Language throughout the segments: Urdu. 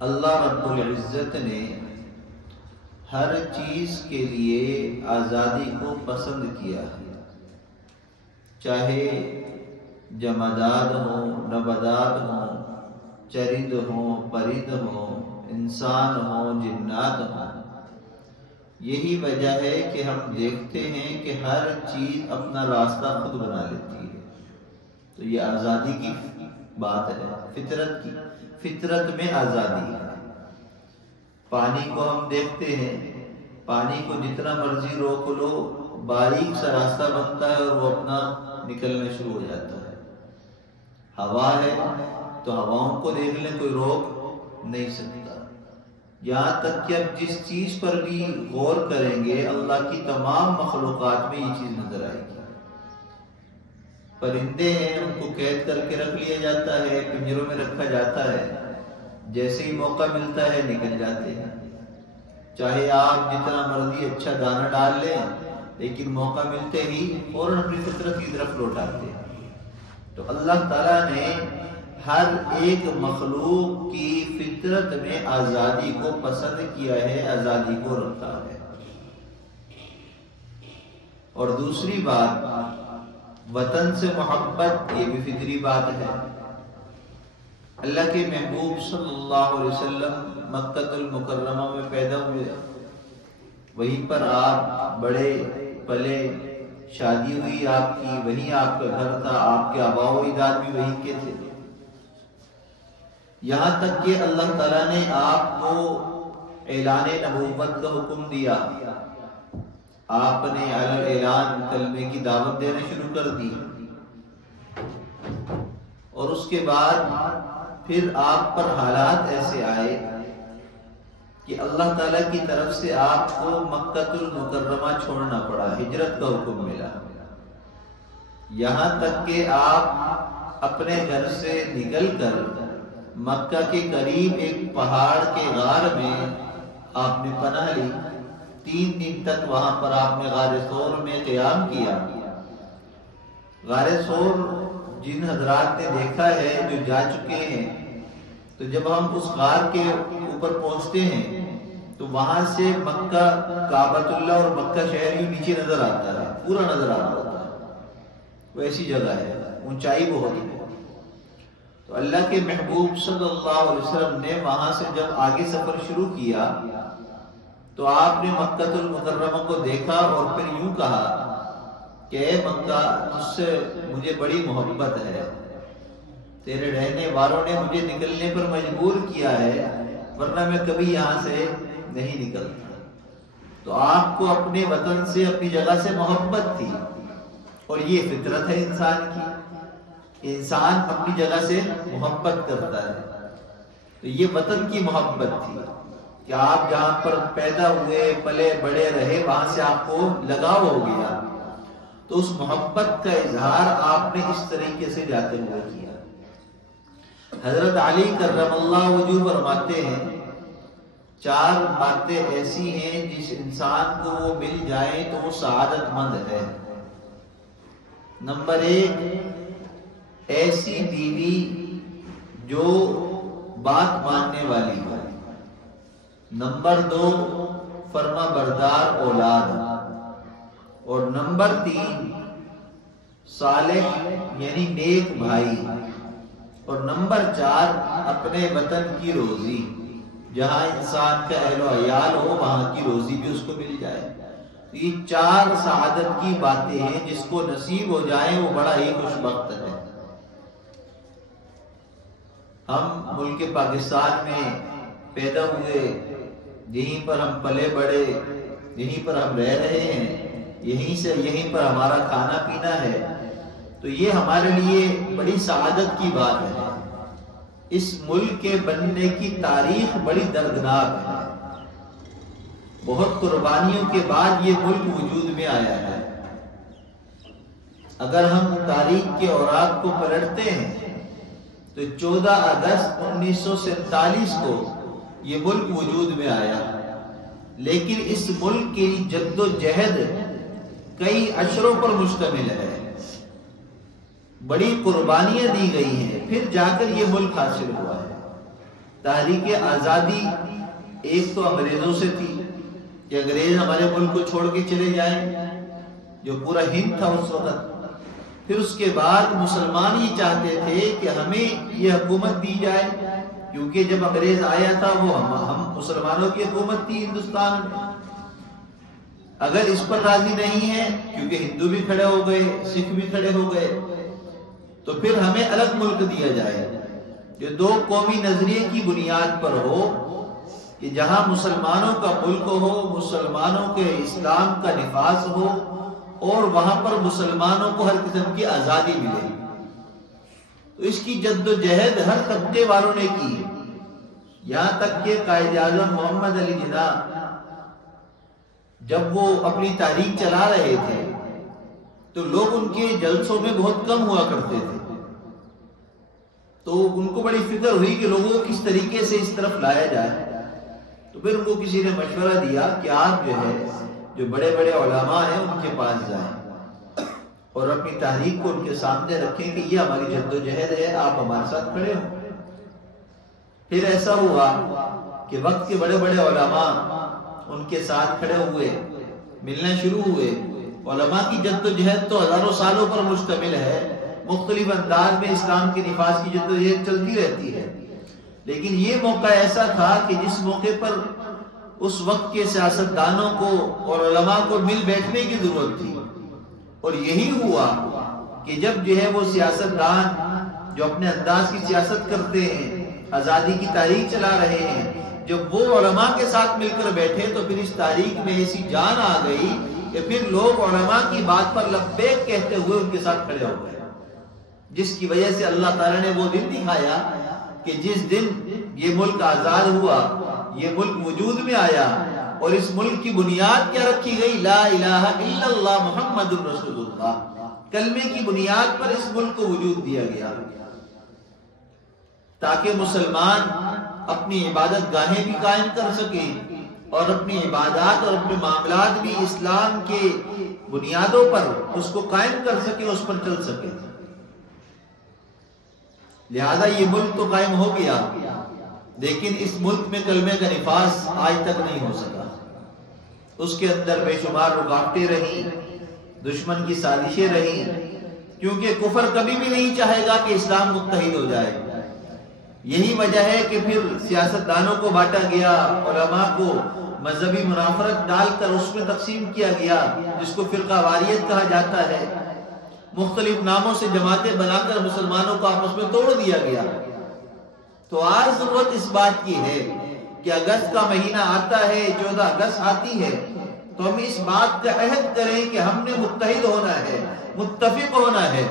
اللہ رب العزت نے ہر چیز کے لیے آزادی کو پسند کیا ہے، چاہے جمادات ہوں، نباتات ہوں، چرند ہوں، پرند ہوں، انسان ہوں، جنات ہوں۔ یہی وجہ ہے کہ ہم دیکھتے ہیں کہ ہر چیز اپنا راستہ خود بنا لیتی ہے۔ تو یہ آزادی کی بات ہے، فطرت کی، فطرت میں آزادی ہے۔ پانی کو ہم دیکھتے ہیں، پانی کو جتنا مرضی روک لو باریک سا راستہ بنتا ہے اور وہ اپنا نکلنا شروع ہو جاتا ہے۔ ہوا ہے تو ہواؤں کو دیکھ لیں، کوئی روک نہیں سکتا۔ یہاں تک کہ اب جس چیز پر بھی غور کریں گے اللہ کی تمام مخلوقات میں یہ چیز نظر آئے گی۔ پرندے ہیں، ان کو قید کر کے رکھ لیا جاتا ہے، پنجروں میں رکھا جاتا ہے، جیسے ہی موقع ملتا ہے نکل جاتے ہیں۔ چاہے آپ جتنا مرضی اچھا دانہ ڈال لیں لیکن موقع ملتے ہی فوراً اپنی فطرت کی طرف لوٹ آتے ہیں۔ تو اللہ تعالیٰ نے ہر ایک مخلوق کی فطرت میں آزادی کو پسند کیا ہے، آزادی کو رکھا ہے۔ اور دوسری بات، وطن سے محبت، یہ بھی فطری بات ہے۔ اللہ کے محبوب صلی اللہ علیہ وسلم مکہ المکرمہ میں پیدا ہوئے، وہیں پر آپ بڑے پلے، شادی ہوئی آپ کی، وہیں آپ کا گھر تھا، آپ کے آباء و اجداد بھی وہیں کے تھے۔ یہاں تک کہ اللہ تعالیٰ نے آپ کو اعلان نبوت کا حکم دیا، آپ نے اعلان کلمے کی دعوت دینا شروع کر دی، اور اس کے بعد پھر آپ پر حالات ایسے آئے کہ اللہ تعالیٰ کی طرف سے آپ کو مکہ المکرمہ چھوڑنا پڑا، ہجرت کا حکم ملا۔ یہاں تک کہ آپ اپنے گھر سے نکل کر مکہ کے قریب ایک پہاڑ کے غار میں آپ نے پناہ لی، 3 دن تک وہاں پر آپ نے غار ثور میں قیام کیا۔ غار ثور جن حضرات نے دیکھا ہے، جو جا چکے ہیں، تو جب ہم اس غار کے اوپر پہنچتے ہیں تو وہاں سے مکہ کعبۃ اللہ اور مکہ شہر ہی نیچے نظر آتا ہے، پورا نظر آ رہا ہوتا ہے۔ وہ ایسی جگہ ہے، اونچائی بہت ہے۔ تو اللہ کے محبوب صلی اللہ علیہ وسلم نے وہاں سے جب آگے سفر شروع کیا تو آپ نے مکہ المکرمہ کو دیکھا اور پھر یوں کہا کہ اے مکہ، تجھ سے مجھے بڑی محبت ہے، تیرے رہنے والوں نے مجھے نکلنے پر مجبور کیا ہے، ورنہ میں کبھی یہاں سے نہیں نکلتا۔ تو آپ کو اپنے وطن سے، اپنی جگہ سے محبت تھی، اور یہ فطرت ہے انسان کی، انسان اپنی جگہ سے محبت کرتا ہے۔ تو یہ وطن کی محبت تھی کہ آپ جہاں پر پیدا ہوئے، پلے بڑے رہے، وہاں سے آپ کو لگاؤ ہو گیا، تو اس محبت کا اظہار آپ نے اس طریقے سے جاتے ہوئے کیا۔ حضرت علی کرم اللہ وجہہ فرماتے ہیں 4 باتیں ایسی ہیں جس انسان کو وہ مل جائیں تو وہ سعادت مند ہے۔ نمبر 1، ایسی بیوی جو بات ماننے والی ہو۔ نمبر 2، فرما بردار اولاد۔ اور نمبر 3، صالح یعنی نیک بھائی۔ اور نمبر 4، اپنے وطن کی روزی، جہاں انسان کا اہل و عیال ہو وہاں کی روزی بھی اس کو مل جائے۔ یہ 4 سعادت کی باتیں ہیں، جس کو نصیب ہو جائیں وہ بڑا ہی خوش بخت ہے۔ ہم ملک پاکستان میں پیدا ہوئے، یہیں پر ہم پلے بڑے، یہیں پر ہم رہ رہے ہیں، یہیں پر ہمارا کھانا پینا ہے، تو یہ ہمارے لیے بڑی سعادت کی بات ہے۔ اس ملک کے بننے کی تاریخ بڑی دردناک ہے، بہت قربانیوں کے بعد یہ ملک وجود میں آیا ہے۔ اگر ہم تاریخ کے اوراق کو پلٹتے ہیں تو 14 اگست 1947 کو یہ ملک وجود میں آیا، لیکن اس ملک کی جد و جہد کئی اشروں پر مشتمل ہے، بڑی قربانیاں دی گئی ہیں، پھر جا کر یہ ملک حاصل ہوا ہے۔ تحریک آزادی ایک تو انگریزوں سے تھی کہ انگریز ہمارے ملک کو چھوڑ کے چلے جائیں، جو پورا ہند تھا اس وقت۔ پھر اس کے بعد مسلمان یہ چاہتے تھے کہ ہمیں یہ حکومت دی جائے، کیونکہ جب انگریز آیا تھا وہ ہم مسلمانوں کی حکومت تھی ہندوستان میں۔ اگر اس پر راضی نہیں ہے، کیونکہ ہندو بھی کھڑے ہو گئے، سکھ بھی کھڑے ہو گئے، تو پھر ہمیں الگ ملک دیا جائے جو دو قومی نظریے کی بنیاد پر ہو، کہ جہاں مسلمانوں کا ملک ہو، مسلمانوں کے اسلام کا نفاذ ہو، اور وہاں پر مسلمانوں کو ہر قسم کی آزادی ملے۔ تو اس کی جد و جہد ہر طبقے والوں نے کی، یہاں تک کہ قائد اعظم محمد علی جناح جب وہ اپنی تحریک چلا رہے تھے تو لوگ ان کے جلسوں میں بہت کم ہوا کرتے تھے، تو ان کو بڑی فکر ہوئی کہ لوگوں کو کس طریقے سے اس طرف لایا جائے۔ تو پھر ان کو کسی نے مشورہ دیا کہ آپ جو بڑے بڑے علماء ہیں ان کے پاس جائیں اور اپنی تحریک کو ان کے سامنے رکھیں کہ یہ ہماری جد و جہد ہے، آپ ہمارے ساتھ کھڑے ہوں۔ پھر ایسا ہوا کہ وقت کے بڑے بڑے علماء ان کے ساتھ کھڑے ہوئے، ملنا شروع ہوئے۔ علماء کی جد و جہد تو ہزاروں سالوں پر مشتمل ہے، مختلف انداز میں اسلام کے نفاذ کی جد و جہد چلتی رہتی ہے، لیکن یہ موقع ایسا تھا کہ جس موقع پر اس وقت کے سیاستدانوں کو اور علماء کو مل بیٹھنے کی ضرورت تھی۔ اور یہی ہوا کہ جب وہ سیاستدان جو اپنے انداز کی سیاست کرتے ہیں، آزادی کی تحریک چلا رہے ہیں، جب وہ علماء کے ساتھ مل کر بیٹھے تو پھر اس تحریک میں ایسی جان آ گئی کہ پھر لوگ علماء کی بات پر لبیک کہتے ہوئے ان کے ساتھ کھڑے ہو گئے، جس کی وجہ سے اللہ تعالیٰ نے وہ دن دکھایا کہ جس دن یہ ملک آزاد ہوا، یہ ملک وجود میں آیا، اور اس ملک کی بنیاد کیا رکھی گئی؟ لا الہ الا اللہ محمد رسول اللہ، کلمے کی بنیاد پر اس ملک کو وجود دیا گیا، تاکہ مسلمان اپنی عبادت گاہیں بھی قائم کر سکے اور اپنی عبادات اور اپنے معاملات بھی اسلام کے بنیادوں پر اس کو قائم کر سکے، اس پر چل سکے۔ لہذا یہ ملک تو قائم ہو گیا، لیکن اس ملک میں کلمے کا نفاذ آج تک نہیں ہو سکا۔ اس کے اندر بے شمار رکاوٹیں رہیں، دشمن کی سازشیں رہیں، کیونکہ کفر کبھی بھی نہیں چاہے گا کہ اسلام متحد ہو جائے۔ یہی وجہ ہے کہ پھر سیاستدانوں کو بانٹا گیا، علماء کو مذہبی منافرت ڈال کر اس میں تقسیم کیا گیا، جس کو فرقہ واریت کہا جاتا ہے، مختلف ناموں سے جماعتیں بنا کر مسلمانوں کو آپس میں توڑ دیا گیا۔ تو آج ضرورت اس بات کی ہے کہ اگست کا مہینہ آتا ہے، 14 اگست آتی ہے، تو ہم اس بات کا عہد کریں کہ ہم نے متحد ہونا ہے، متفق ہونا ہے۔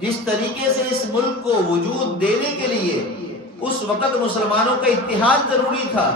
جس طریقے سے اس ملک کو وجود دینے کے لیے اس وقت مسلمانوں کا اتحاد ضروری تھا،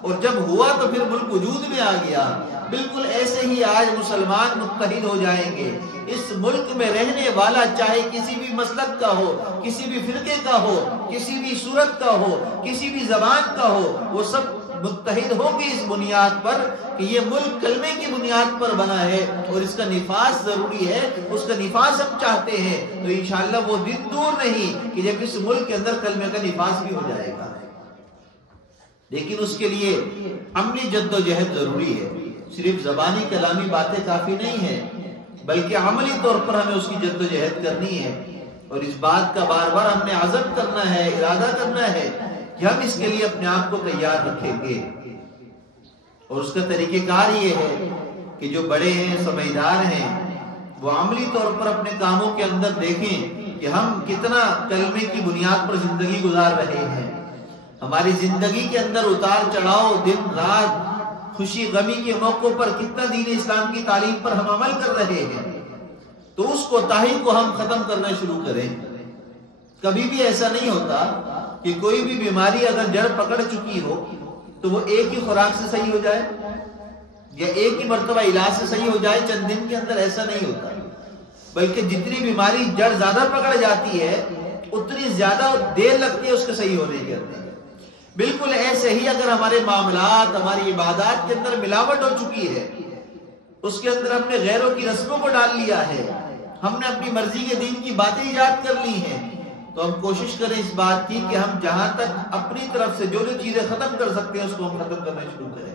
اور جب ہوا تو پھر ملک وجود میں آ گیا، بالکل ایسے ہی آج مسلمان متحد ہو جائیں گے۔ اس ملک میں رہنے والا چاہے کسی بھی مسلک کا ہو، کسی بھی فرقے کا ہو، کسی بھی صورت کا ہو، کسی بھی زبان کا ہو، وہ سب متحد ہوں گے اس بنیاد پر کہ یہ ملک کلمے کی بنیاد پر بنا ہے اور اس کا نفاذ ضروری ہے، اس کا نفاذ ہم چاہتے ہیں۔ تو انشاءاللہ وہ دن دور نہیں کہ جب اس ملک کے اندر کلمے کا نفاذ بھی ہو جائے گا، لیکن اس کے لیے عملی جد و جہد ضروری ہے۔ صرف زبانی کلامی باتیں کافی نہیں ہیں، بلکہ عملی طور پر ہمیں اس کی جد و جہد کرنی ہے، اور اس بات کا بار بار ہم نے عزم کرنا ہے، ارادہ کرنا ہے کہ ہم اس کے لیے اپنے آپ کو تیار رکھیں گے۔ اور اس کا طریقہ کار یہ ہے کہ جو بڑے ہیں، سمجھدار ہیں، وہ عملی طور پر اپنے کاموں کے اندر دیکھیں کہ ہم کتنا کلمے کی بنیاد پر زندگی گزار رہے ہیں، ہماری زندگی کے اندر اتار چڑھاؤ، دن رات، خوشی غمی کے موقع پر کتنا دین اسلام کی تعلیم پر ہم عمل کر رہے ہیں۔ تو اس کوتاہی کو ہم ختم کرنا شروع کریں۔ کبھی بھی ایسا نہیں ہوتا کہ کوئی بھی بیماری اگر جڑ پکڑ چکی ہو تو وہ ایک ہی خوراک سے صحیح ہو جائے یا ایک ہی مرتبہ علاج سے صحیح ہو جائے چند دن کے اندر، ایسا نہیں ہوتا، بلکہ جتنی بیماری جڑ زیادہ پکڑ جاتی ہے اتنی زیادہ دیر لگتی ہے اس کے صحیح ہونے کے اندر۔ بالکل ایسے ہی اگر ہمارے معاملات، ہماری عبادات کے اندر ملاوٹ ہو چکی ہے، اس کے اندر ہم نے غیروں کی رسموں کو ڈال لیا ہے، ہم نے اپنی مرضی کے دین کی باتیں ایجاد کر لی ہیں، تو ہم کوشش کریں اس بات کی کہ ہم جہاں تک اپنی طرف سے جو چیزیں ختم کر سکتے ہیں اس کو ہم ختم کرنا شروع کریں۔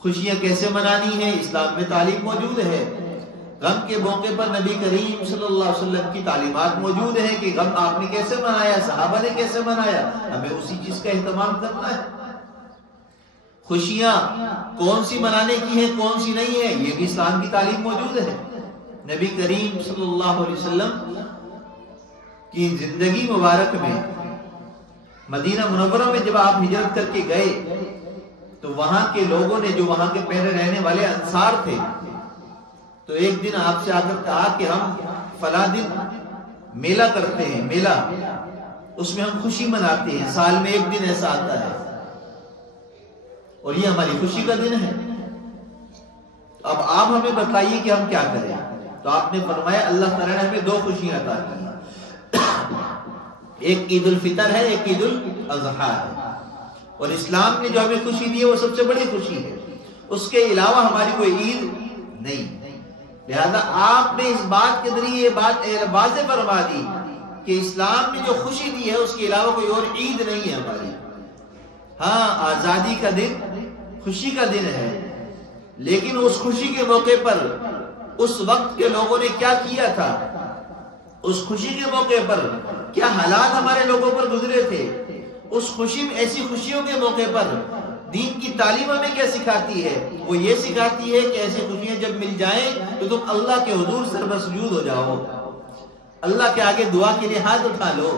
خوشیاں کیسے منانی ہیں، اسلام میں تعلیم موجود ہے۔ غم کے موقع پر نبی کریم صلی اللہ علیہ وسلم کی تعلیمات موجود ہیں کہ غم آپ نے کیسے منایا، صحابہ نے کیسے منایا، ہمیں اسی چیز کا اہتمام کرنا ہے۔ خوشیاں کون سی منانے کی ہیں کون سی نہیں ہے، یہ بھی اسلام کی تعلیم موجود ہے۔ نبی کریم صلی اللہ علیہ وسلم کی زندگی مبارک میں مدینہ منورہ میں جب آپ ہجرت کر کے گئے تو وہاں کے لوگوں نے، جو وہاں کے پہلے رہنے والے انصار تھے، تو ایک دن آپ سے آ کر کہا کہ ہم فلاں دن میلہ کرتے ہیں، میلہ، اس میں ہم خوشی مناتے ہیں، سال میں ایک دن ایسا آتا ہے اور یہ ہماری خوشی کا دن ہے، اب آپ ہمیں بتائیے کہ ہم کیا کریں۔ تو آپ نے فرمایا اللہ تعالیٰ نے ہمیں دو خوشیاں عطا کی، ایک عید الفطر ہے، ایک عید الاضحیٰ ہے، اور اسلام نے جو ہمیں خوشی دی ہے وہ سب سے بڑی خوشی ہے، اس کے علاوہ ہماری کوئی عید نہیں۔ لہذا آپ نے اس بات کے ذریعے یہ بات واضح فرما دی کہ اسلام نے جو خوشی دی ہے اس کے علاوہ کوئی اور عید نہیں ہے ہماری۔ ہاں، آزادی کا دن خوشی کا دن ہے، لیکن اس خوشی کے موقع پر اس وقت کے لوگوں نے کیا کیا تھا، اس خوشی کے موقع پر کیا حالات ہمارے لوگوں پر گزرے تھے، اس خوشی میں، ایسی خوشیوں کے موقع پر دین کی تعلیم ہمیں کیا سکھاتی ہے، وہ یہ سکھاتی ہے کہ ایسی خوشیاں جب مل جائیں تو تم اللہ کے حضور سر مسجود ہو جاؤ، اللہ کے آگے دعا کے لیے ہاتھ اٹھا لو،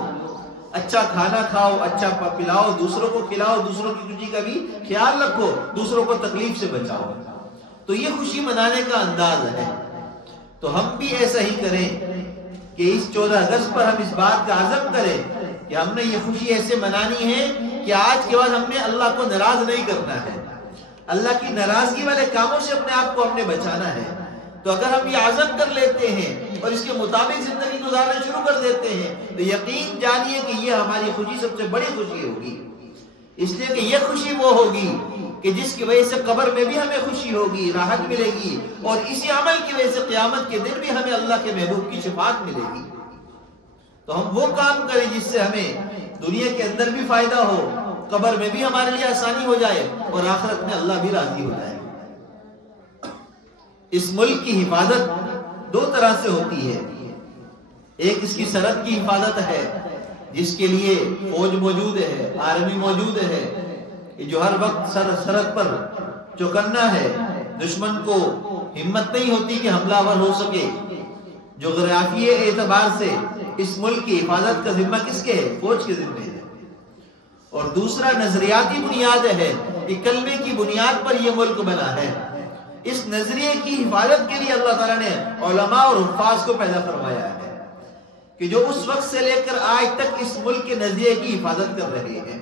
اچھا کھانا کھاؤ، اچھا پلاؤ، دوسروں کو کھلاؤ، دوسروں کی خوشی کا بھی خیال رکھو، دوسروں کو تکلیف سے بچاؤ۔ تو یہ خوشی منانے کا انداز ہے۔ تو ہم بھی ایسا ہی کریں کہ اس 14 اگست پر ہم اس بات کا عزم کریں کہ ہم نے یہ خوشی ایسے منانی ہے کہ آج کے بعد ہم نے اللہ کو ناراض نہیں کرنا ہے، اللہ کی ناراضگی والے کاموں سے اپنے آپ کو ہم نے بچانا ہے۔ تو اگر ہم یہ عزم کر لیتے ہیں اور اس کے مطابق زندگی گزارنا شروع کر دیتے ہیں تو یقین جانیے کہ یہ ہماری خوشی سب سے بڑی خوشی ہوگی، اس لیے کہ یہ خوشی وہ ہوگی کہ جس کی وجہ سے قبر میں بھی ہمیں خوشی ہوگی، راحت ملے گی، اور اسی عمل کی وجہ سے قیامت کے دن بھی ہمیں اللہ کے محبوب کی شفاعت ملے گی۔ تو ہم وہ کام کریں جس سے ہمیں دنیا کے اندر بھی فائدہ ہو، قبر میں بھی ہمارے لیے آسانی ہو جائے، اور آخرت میں اللہ بھی راضی ہو جائے۔ اس ملک کی حفاظت دو طرح سے ہوتی ہے، ایک اس کی سرحد کی حفاظت ہے جس کے لیے فوج موجود ہے، آرمی موجود ہے، جو ہر وقت سرحد پر چوکنا ہے، دشمن کو ہمت نہیں ہوتی کہ حملہ آور ہو سکے۔ جغرافیائی اعتبار سے اس ملک کی حفاظت کا ذمہ کس کے ہے؟ فوج کے ذمہ ہے۔ اور دوسرا نظریاتی بنیاد ہے کہ کلمے کی بنیاد پر یہ ملک بنا ہے۔ اس نظریے کی حفاظت کے لیے اللہ تعالیٰ نے علماء اور حفاظ کو پیدا فرمایا ہے کہ جو اس وقت سے لے کر آج تک اس ملک کے نظریے کی حفاظت کر رہے ہیں۔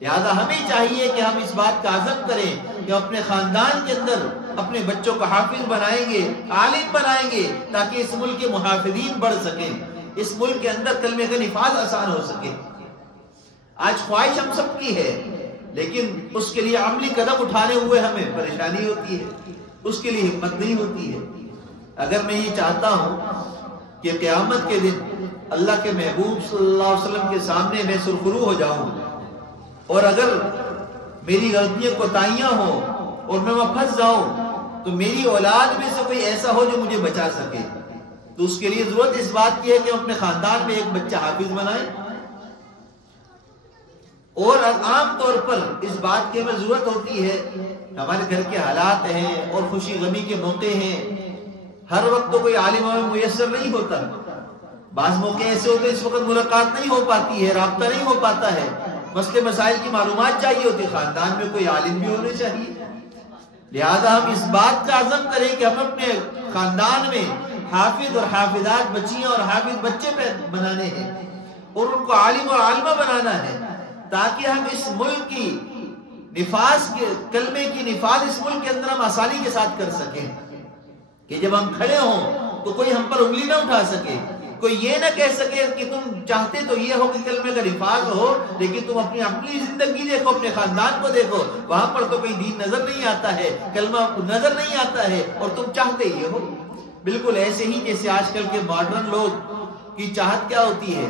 لہذا ہمیں چاہیے کہ ہم اس بات کا عزم کریں کہ اپنے خاندان کے اندر اپنے بچوں کو حافظ بنائیں گے، عالم بنائیں گے، تاکہ اس ملک کے محافظین بڑھ سکیں، اس ملک کے اندر کلمے کا نفاذ آسان ہو سکے۔ آج خواہش ہم سب کی ہے، لیکن اس کے لیے عملی قدم اٹھانے ہوئے ہمیں پریشانی ہوتی ہے، اس کے لیے ہمت نہیں ہوتی ہے۔ اگر میں یہ چاہتا ہوں کہ قیامت کے دن اللہ کے محبوب صلی اللہ علیہ وسلم کے سامنے میں سرخرو ہو جاؤں، اور اگر میری غلطیاں کوتاہیاں ہوں اور میں وہاں پھنس جاؤں تو میری اولاد میں سے کوئی ایسا ہو جو مجھے بچا سکے، تو اس کے لیے ضرورت اس بات کی ہے کہ ہم اپنے خاندان میں ایک بچہ حافظ بنائیں۔ اور عام طور پر اس بات کی ہمیں ضرورت ہوتی ہے، ہمارے گھر کے حالات ہیں اور خوشی غمی کے موقع ہیں، ہر وقت تو کوئی عالم ہمیں میسر نہیں ہوتا، بعض موقع ایسے ہوتے ہیں اس وقت ملاقات نہیں ہو پاتی ہے، رابطہ نہیں ہو پاتا ہے، مسئلے مسائل کی معلومات چاہیے ہوتی ہے، خاندان میں کوئی عالم بھی ہونے چاہیے۔ لہذا ہم اس بات کا عزم کریں کہ ہم اپنے خاندان میں حافظ اور حافظات بچیاں اور حافظ بچے بنانے ہیں، اور ان کو عالم اور عالمہ بنانا ہے، تاکہ ہم اس ملک کی نفاذ کے کلمے کی نفاذ اس ملک کے اندر ہم آسانی کے ساتھ کر سکیں، کہ جب ہم کھڑے ہوں تو کوئی ہم پر انگلی نہ اٹھا سکے، کوئی یہ نہ کہہ سکے کہ تم چاہتے تو یہ ہو کہ کلمے کا نفاذ ہو، لیکن تم اپنی زندگی دیکھو، اپنے خاندان کو دیکھو، وہاں پر تو کوئی دین نظر نہیں آتا ہے، کلمہ نظر نہیں آتا ہے، اور تم چاہتے یہ ہو۔ بالکل ایسے ہی جیسے آج کل کے ماڈرن لوگ کی چاہت کیا ہوتی ہے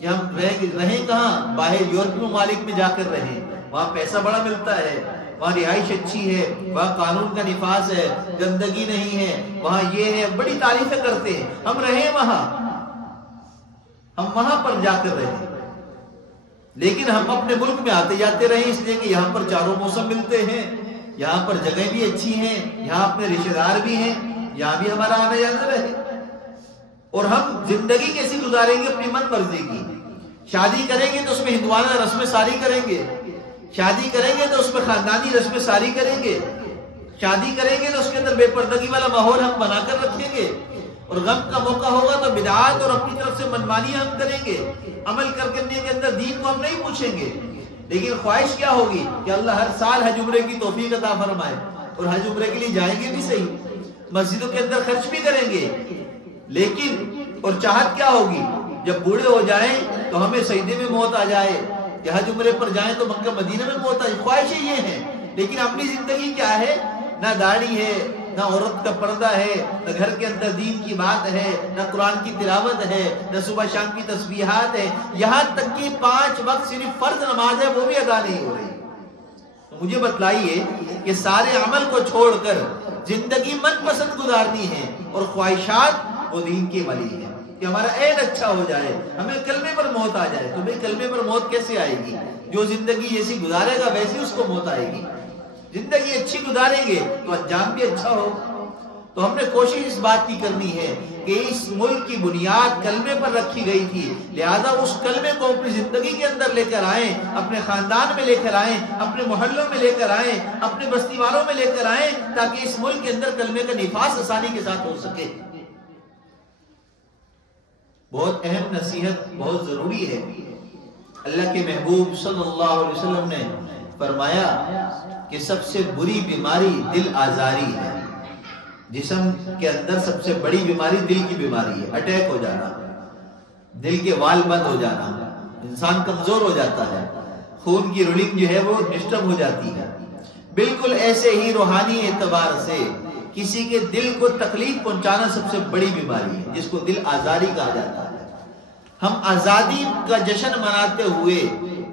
کہ ہم رہیں کہاں؟ باہر یورپی ممالک میں جا کر رہیں، وہاں پیسہ بڑا ملتا ہے، وہاں رہائش اچھی ہے، وہاں قانون کا نفاذ ہے، گندگی نہیں ہے، وہاں یہ ہے، بڑی تعریفیں کرتے ہیں، ہم رہیں وہاں، ہم وہاں پر جا کر رہیں، لیکن ہم اپنے ملک میں آتے جاتے رہیں اس لیے کہ یہاں پر چاروں موسم ملتے ہیں، یہاں پر جگہ بھی اچھی ہیں، یہاں اپنے رشتہ دار بھی ہیں، یہاں بھی ہمارا آنا جانا رہے۔ اور ہم زندگی کیسی گزاریں گے؟ اپنی من مرضی کی۔ شادی کریں گے تو اس میں ہندوانہ رسم ساری کریں گے، شادی کریں گے تو اس میں خاندانی رسم ساری کریں گے، شادی کریں گے تو اس کے اندر بے پردگی والا ماحول ہم بنا کر رکھیں گے، اور غم کا موقع ہوگا تو بدعات اور اپنی طرف سے منمانی ہم کریں گے، عمل کرنے کے اندر دین کو ہم نہیں پوچھیں گے۔ لیکن خواہش کیا ہوگی کہ اللہ ہر سال حج عمرے کی توفیق عطا فرمائے، اور حج عمرے کے لیے جائیں گے بھی صحیح، مسجدوں کے اندر خرچ بھی کریں گے، لیکن اور چاہت کیا ہوگی جب بوڑھے ہو جائیں تو ہمیں سجدے میں موت آ جائے، یا حج عمرے پر جائیں تو مکہ مدینہ میں موت آ جائے۔ خواہشیں یہ ہیں، لیکن اپنی زندگی کیا ہے؟ نہ داڑھی ہے، نہ عورت کا پردہ ہے، نہ گھر کے اندر دین کی بات ہے، نہ قرآن کی تلاوت ہے، نہ صبح شام کی تسبیحات ہے، یہاں تک کہ 5 وقت صرف فرض نماز ہے وہ بھی ادا نہیں ہو رہی۔ تو مجھے بتلائیے کہ سارے عمل کو چھوڑ کر زندگی من پسند گزارنی ہے، اور خواہشات وہ دین کے ولی ہے کہ ہمارا عین اچھا ہو جائے، ہمیں کلمے پر موت آ جائے۔ تو بھئی کلمے پر موت کیسے آئے گی؟ جو زندگی جیسی گزارے گا ویسی اس کو موت آئے گی۔ زندگی اچھی گزاریں گے تو انجام بھی اچھا ہو۔ تو ہم نے کوشش اس بات کی کرنی ہے کہ اس ملک کی بنیاد کلمے پر رکھی گئی تھی، لہذا اس کلمے کو اپنی زندگی کے اندر لے کر آئیں، اپنے خاندان میں لے کر آئیں، اپنے محلوں میں لے کر آئیں، اپنے بستی والوں میں لے کر آئیں، تاکہ اس ملک کے اندر کلمے کا نفاذ آسانی کے ساتھ ہو سکے۔ بہت اہم نصیحت، بہت ضروری ہے۔ اللہ کے محبوب صلی اللہ علیہ وسلم نے فرمایا کہ سب سے بری بیماری دل آزاری ہے۔ جسم کے اندر سب سے بڑی بیماری دل کی بیماری ہے، اٹیک ہو جانا، دل کے وال بند ہو جانا، انسان کمزور ہو جاتا ہے، خون کی رولنگ جو ہے وہ ڈسٹرب ہو جاتی ہے۔ بالکل ایسے ہی روحانی اعتبار سے کسی کے دل کو تکلیف پہنچانا سب سے بڑی بیماری ہے، جس کو دل آزاری کہا جاتا ہے۔ ہم آزادی کا جشن مناتے ہوئے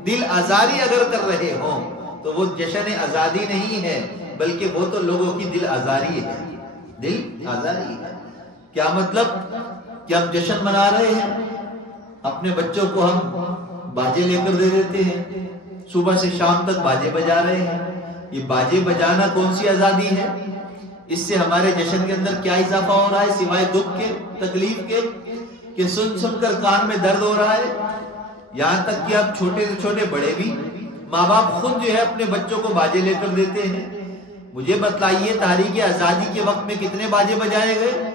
دل آزاری اگر کر رہے ہوں تو وہ جشن آزادی نہیں ہے، بلکہ وہ تو لوگوں کی دل آزاری ہے۔ دل آزاری ہے کیا مطلب؟ کہ ہم جشن منا رہے ہیں، اپنے بچوں کو ہم باجے لے کر دے دیتے ہیں، صبح سے شام تک باجے بجا رہے ہیں۔ یہ باجے بجانا کون سی آزادی ہے؟ اس سے ہمارے جشن کے اندر کیا اضافہ ہو رہا ہے سوائے دکھ کے، تکلیف کے، کہ سن کر کان میں درد ہو رہا ہے۔ یہاں تک کہ اب چھوٹے سے چھوٹے بڑے بھی، ماں باپ خود جو ہے اپنے بچوں کو باجے لے کر دیتے ہیں۔ مجھے بتلائیے تحریک آزادی کے وقت میں کتنے باجے بجائے گئے؟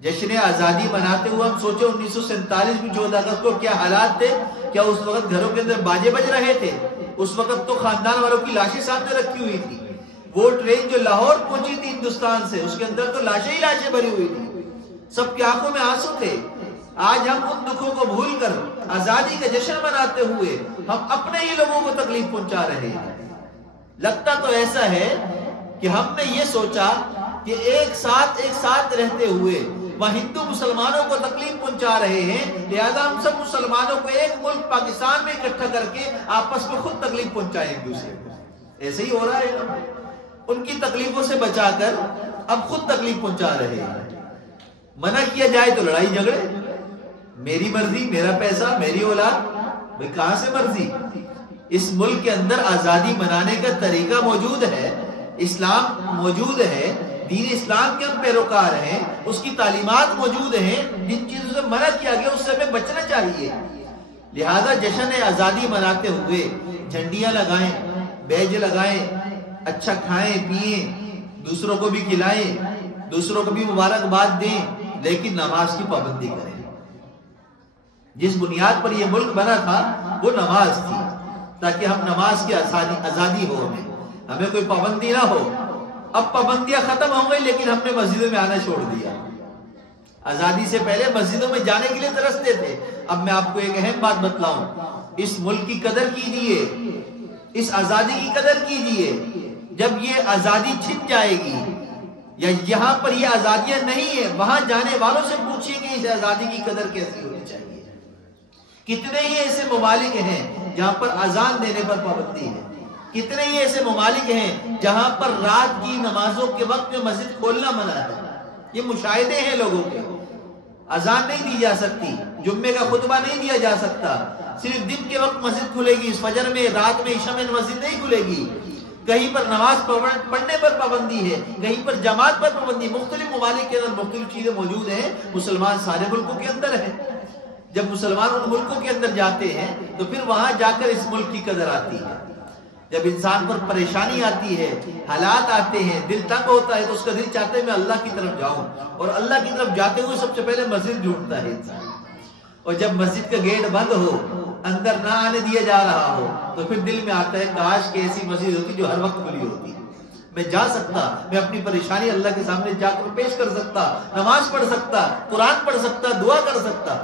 جشن آزادی مناتے ہوئے ہم سوچے 1947 میں 14 اگست کو کیا حالات تھے؟ کیا اس وقت گھروں کے اندر باجے بج رہے تھے؟ اس وقت تو خاندان والوں کی لاشیں سامنے رکھی ہوئی تھی۔ وہ ٹرین جو لاہور پہنچی تھی ہندوستان سے، اس کے اندر تو لاشیں ہی لاشیں بھری ہوئی تھی، سب کی آنکھوں میں آنسو تھے۔ آج ہم ان دکھوں کو بھول کر آزادی کا جشن مناتے ہوئے ہم اپنے ہی لوگوں کو تکلیف پہنچا رہے ہیں۔ لگتا تو ایسا ہے کہ ہم نے یہ سوچا کہ ایک ساتھ رہتے ہوئے وہاں ہندو مسلمانوں کو تکلیف پہنچا رہے ہیں، لہذا ہم سب مسلمانوں کو ایک ملک پاکستان میں اکٹھا کر کے آپس میں خود تکلیف پہنچائیں ایک دوسرے کو۔ ایسے ہی ہو رہا ہے، ان کی تکلیفوں سے بچا کر اب خود تکلیف پہنچا رہے ہیں۔ منع کیا جائے تو لڑائی جھگڑے، میری مرضی، میرا پیسہ، میری اولاد۔ بھئی کہاں سے مرضی؟ اس ملک کے اندر آزادی منانے کا طریقہ موجود ہے، اسلام موجود ہے، دین اسلام کے ہم پیروکار ہیں، اس کی تعلیمات موجود ہیں۔ جن چیزوں سے منع کیا گیا اس سے ہمیں بچنا چاہیے۔ لہذا جشن آزادی مناتے ہوئے جھنڈیاں لگائیں، بیج لگائیں، اچھا کھائیں پیئیں، دوسروں کو بھی کھلائیں، دوسروں کو بھی مبارکباد دیں، لیکن نماز کی پابندی کریں۔ جس بنیاد پر یہ ملک بنا تھا وہ نماز تھی، تاکہ ہم نماز کی آزادی ہو، ہمیں کوئی پابندی نہ ہو۔ اب پابندیاں ختم ہو گئی، لیکن ہم نے مسجدوں میں آنا چھوڑ دیا۔ آزادی سے پہلے مسجدوں میں جانے کے لیے ترستے تھے۔ اب میں آپ کو ایک اہم بات بتلاؤں، اس ملک کی قدر کیجیے، اس آزادی کی قدر کیجیے۔ جب یہ آزادی چھن جائے گی یا یہاں پر یہ آزادیاں نہیں ہے، وہاں جانے والوں سے پوچھیے کہ اس آزادی کی قدر کیسی ہونی چاہیے۔ کتنے ہی ایسے ممالک ہیں جہاں پر اذان دینے پر پابندی ہے، کتنے ہی ایسے ممالک ہیں جہاں پر رات کی نمازوں کے وقت میں مسجد کھولنا منع ہے۔ یہ مشاہدے ہیں لوگوں کے، اذان نہیں دی جا سکتی، جمعے کا خطبہ نہیں دیا جا سکتا، صرف دن کے وقت مسجد کھلے گی، فجر میں، رات میں، عشاء میں مسجد نہیں کھلے گی، کہیں پر نماز پڑھنے پر پابندی ہے، کہیں پر جماعت پر پابندی۔ مختلف ممالک کے اندر مختلف چیزیں موجود ہیں، مسلمان سارے ملکوں کے اندر ہیں۔ جب مسلمان ان ملکوں کے اندر جاتے ہیں تو پھر وہاں جا کر اس ملک کی قدر آتی ہے۔ جب انسان پر پریشانی آتی ہے، حالات آتے ہیں، دل تنگ ہوتا ہے، تو اس کا دل چاہتا ہے میں اللہ کی طرف جاؤں، اور اللہ کی طرف جاتے ہوئے سب سے پہلے مسجد ڈھونڈتا ہے انسان۔ اور جب مسجد کا گیٹ بند ہو، اندر نہ آنے دیا جا رہا ہو، تو پھر دل میں آتا ہے کاش کہ ایسی مسجد ہوتی جو ہر وقت کھلی ہوتی، میں جا سکتا، میں اپنی پریشانی اللہ کے سامنے جا کر پیش کر سکتا، نماز پڑھ سکتا، قرآن پڑھ سکتا، دعا کر سکتا۔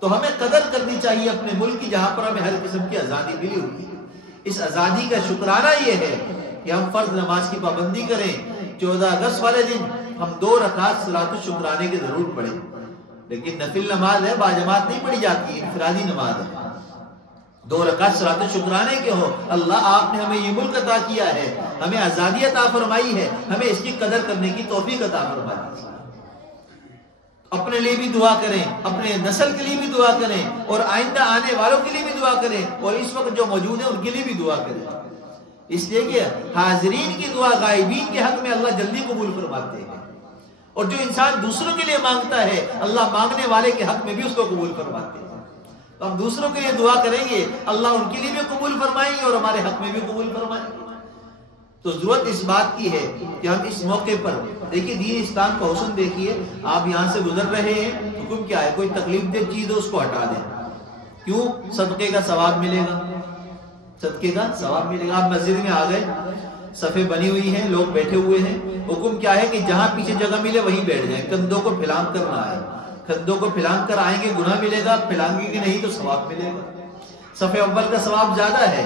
تو ہمیں قدر کرنی چاہیے اپنے ملک کی، جہاں پر ہمیں ہر قسم کی آزادی ملی ہوئی ہے۔ اس آزادی کا شکرانہ یہ ہے کہ ہم فرض نماز کی پابندی کریں۔ 14 اگست والے دن ہم 2 رکعت صلاۃ الشکرانے کے ضرور پڑھیں، لیکن نفل نماز ہے، باجماعت نہیں پڑھی جاتی ہے، انفرادی نماز ہے۔ 2 رکعت صلاۃ الشکرانے کے ہو، اللہ آپ نے ہمیں یہ ملک عطا کیا ہے، ہمیں آزادی عطا فرمائی ہے، ہمیں اس کی قدر کرنے کی توفیق عطا فرمائی ہے۔ اپنے لیے بھی دعا کریں، اپنے نسل کے لیے بھی دعا کریں، اور آئندہ آنے والوں کے لیے بھی دعا کریں، اور اس وقت جو موجود ہیں ان کے لیے بھی دعا کریں، اس لیے کہ حاضرین کی دعا غائبین کے حق میں اللہ جلدی قبول فرماتے ہیں، اور جو انسان دوسروں کے لیے مانگتا ہے اللہ مانگنے والے کے حق میں بھی اس کو قبول فرماتے ہیں۔ تو ہم دوسروں کے لیے دعا کریں گے، اللہ ان کے لیے بھی قبول فرمائیں گے اور ہمارے حق میں بھی قبول فرمائیں گے۔ تو ضرورت اس بات کی ہے کہ ہم اس موقع پر دیکھیے، دین اسلام کا حسن دیکھیے، آپ یہاں سے گزر رہے ہیں، حکم کیا ہے؟ کوئی تکلیف دہ چیز ہو اس کو ہٹا دیں، کیوں؟ صدقے کا ثواب ملے گا، صدقے کا ثواب ملے گا۔ آپ مسجد میں آ گئے، صفیں بنی ہوئی ہیں، لوگ بیٹھے ہوئے ہیں، حکم کیا ہے کہ جہاں پیچھے جگہ ملے وہیں بیٹھ جائیں، کندھوں کو پھیلان کر نہ آئے، کندھوں کو پھیلان کر آئیں گے گناہ ملے گا، پھیلانگے گے نہیں تو ثواب ملے گا۔ صف اول کا ثواب زیادہ ہے،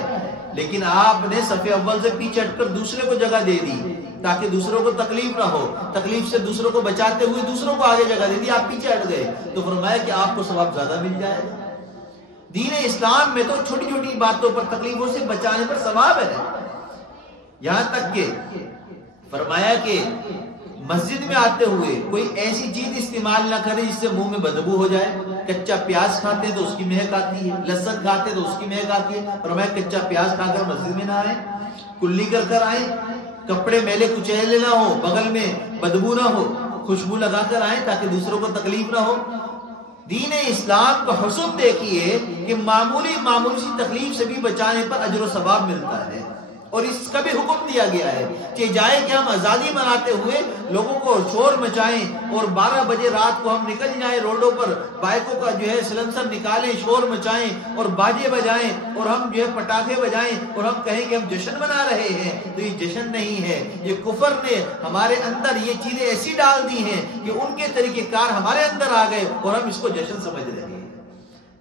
لیکن آپ نے صف اول سے پیچھے ہٹ کر دوسرے کو جگہ دے دی تاکہ دوسروں کو تکلیف نہ ہو، تکلیف سے دوسروں کو بچاتے ہوئے دوسروں کو آگے جگہ دے دی، آپ پیچھے ہٹ گئے تو فرمایا کہ آپ کو ثواب زیادہ مل جائے گا۔ دین اسلام میں تو چھوٹی چھوٹی باتوں پر، تکلیفوں سے بچانے پر ثواب ہے، یہاں تک کہ فرمایا کہ مسجد میں آتے ہوئے کوئی ایسی چیز استعمال نہ کرے جس سے منہ میں بدبو ہو جائے۔ کچا پیاز کھاتے تو اس کی مہک آتی ہے، لہسن کھاتے تو اس کی مہک آتی ہے، فرمایا کچا پیاز کھا کر مسجد میں نہ آئیں، کلی کر کر آئیں، کپڑے میلے کچیلے نہ ہو، بغل میں بدبو نہ ہو، خوشبو لگا کر آئیں تاکہ دوسروں کو تکلیف نہ ہو۔ دین اسلام کا حسن دیکھیے کہ معمولی سی تکلیف سے بھی بچانے پر اجر و ثواب ملتا ہے، اور اس کا بھی حکم دیا گیا ہے کہ جائے کہ ہم آزادی مناتے ہوئے لوگوں کو شور مچائیں، اور 12 بجے رات کو ہم نکل جائیں روڈوں پر، بائکوں کا جو ہے سلنسر نکالیں، شور مچائیں اور باجے بجائیں، اور ہم جو ہے پٹاخے بجائیں اور ہم کہیں کہ ہم جشن منا رہے ہیں، تو یہ جشن نہیں ہے، یہ کفر نے ہمارے اندر یہ چیزیں ایسی ڈال دی ہیں کہ ان کے طریقہ کار ہمارے اندر آ گئے اور ہم اس کو جشن سمجھ رہے ہیں۔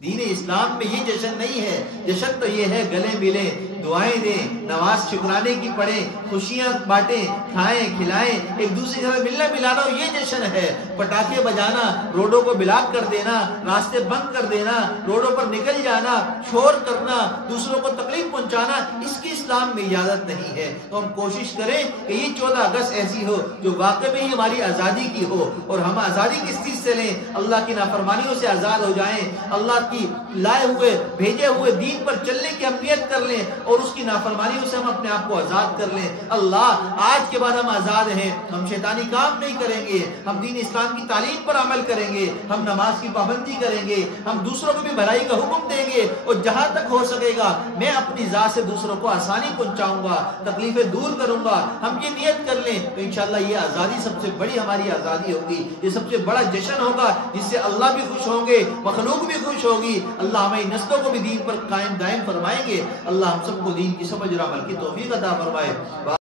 دین اسلام میں یہ جشن نہیں ہے، جشن تو یہ ہے گلے ملیں، دعائیں دیں، نماز شکرانے کی پڑھیں، خوشیاں بانٹیں، کھائیں کھلائیں، ایک دوسرے کے ساتھ ملنا ملانا، یہ جشن ہے۔ پٹاخے بجانا، روڈوں کو بلاک کر دینا، راستے بند کر دینا، روڈوں پر نکل جانا، شور کرنا، دوسروں کو تکلیف پہنچانا، اس کی اسلام میں اجازت نہیں ہے۔ تو ہم کوشش کریں کہ یہ 14 اگست ایسی ہو جو واقع میں ہی ہماری آزادی کی ہو، اور ہم آزادی کس چیز سے لیں؟ اللہ کی نافرمانیوں سے آزاد ہو جائیں، اللہ کی لائے ہوئے بھیجے ہوئے دین پر چلنے کی ہم نیت کر لیں، اور اس کی نافرمانیوں سے ہم اپنے آپ کو آزاد کر لیں۔ اللہ آج کے بعد ہم آزاد ہیں، ہم شیطانی کام نہیں کریں گے، ہم دین اسلام کی تعلیم پر عمل کریں گے، ہم نماز کی پابندی کریں گے، ہم دوسروں کو بھی بھلائی کا حکم دیں گے، اور جہاں تک ہو سکے گا میں اپنی ذات سے دوسروں کو آسانی پہنچاؤں گا، تکلیفیں دور کروں گا۔ ہم یہ نیت کر لیں تو انشاءاللہ یہ آزادی سب سے بڑی ہماری آزادی ہوگی، یہ سب سے بڑا جشن ہوگا جس سے اللہ بھی خوش ہوں گے، مخلوق بھی خوش ہوگی۔ اللہ ہمیں نسلوں کو بھی دین پر قائم دائم فرمائیں گے۔ اللہ ہم سب کو دین کی سمجھ اور عمل کی توفیق عطا فرمائے۔